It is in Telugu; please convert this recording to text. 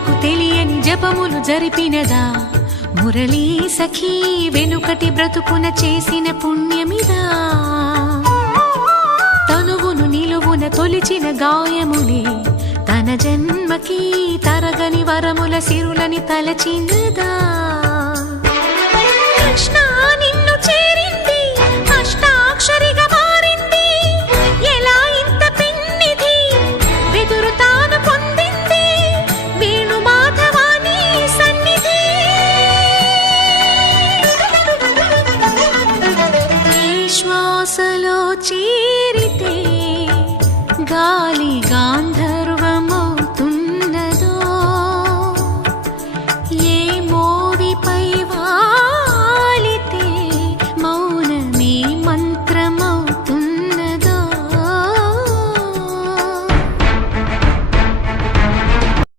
జనులకు తెలియని జపములు జరిపినదా మురళీ సఖీ వెనుకటి బ్రతుకున చేసిన పుణ్యమిదా తనువును నిలువున తొలిచిన గాయములే తన జన్మకి తరగని వరముల సిరులని తలచినదా కృష్ణ